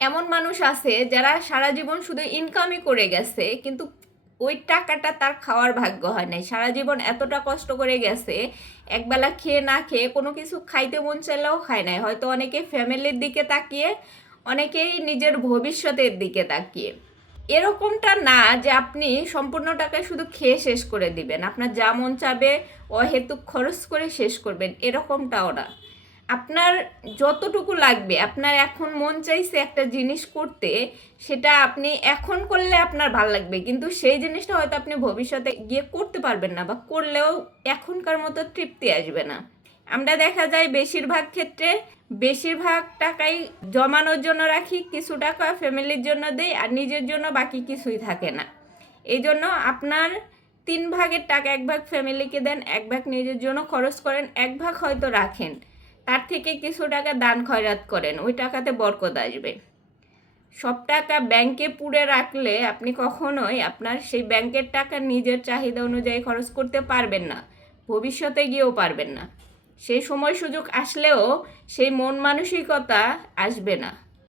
এমন মানুষ আছে যারা সারা জীবন শুধু ইনকামই করে গেছে, কিন্তু ওই টাকাটা তার খাওয়ার ভাগ্য হয় নাই। সারা জীবন এতটা কষ্ট করে গেছে, একবেলা খেয়ে না খেয়ে কোনো কিছু খাইতে মন চাইলেও খায় নাই, হয়তো অনেকে ফ্যামিলির দিকে তাকিয়ে, অনেকেই নিজের ভবিষ্যতের দিকে তাকিয়ে। এরকমটা না যে আপনি সম্পূর্ণ টাকা শুধু খেয়ে শেষ করে দিবেন, আপনার যা মন চাবে অহেতুক খরচ করে শেষ করবেন, এরকমটাও না। আপনার যতটুকু লাগবে, আপনার এখন মন চাইছে একটা জিনিস করতে, সেটা আপনি এখন করলে আপনার ভালো লাগবে, কিন্তু সেই জিনিসটা হয়তো আপনি ভবিষ্যতে গিয়ে করতে পারবেন না, বা করলেও এখনকার মতো তৃপ্তি আসবে না। আমরা দেখা যায় বেশিরভাগ ক্ষেত্রে বেশিরভাগ টাকাই জমানোর জন্য রাখি, কিছু টাকা ফ্যামিলির জন্য দেই, আর নিজের জন্য বাকি কিছুই থাকে না। এই জন্য আপনার 3 ভাগের টাকা 1 ভাগ ফ্যামিলিকে দেন, 1 ভাগ নিজের জন্য খরচ করেন, 1 ভাগ হয়তো রাখেন, তার থেকে কিছু টাকা দান খয়রাত করেন, ওই টাকাতে বরকত আসবে। সব টাকা ব্যাংকে পুরে রাখলে আপনি কখনোই আপনার সেই ব্যাংকের টাকা নিজের চাহিদা অনুযায়ী খরচ করতে পারবেন না, ভবিষ্যতে গিয়েও পারবেন না। সেই সময় সুযোগ আসলেও সেই মন মানসিকতা আসবে না।